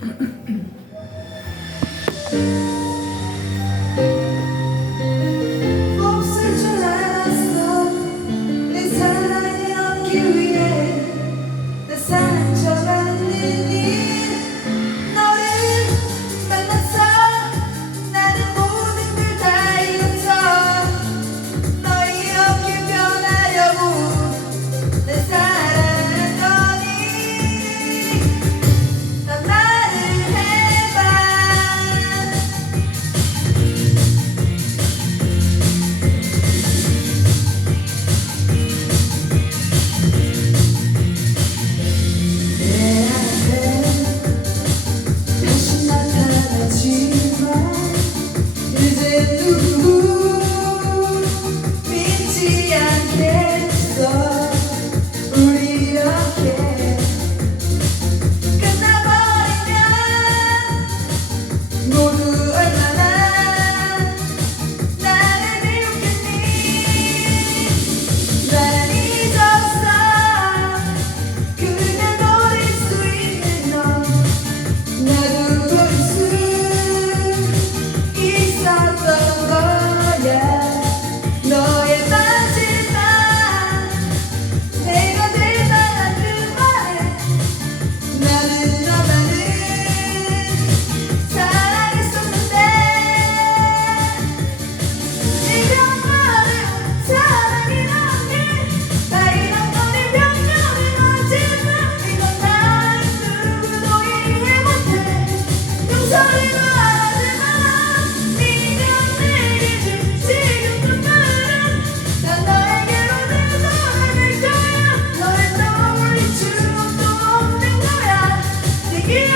thank you Росія не 너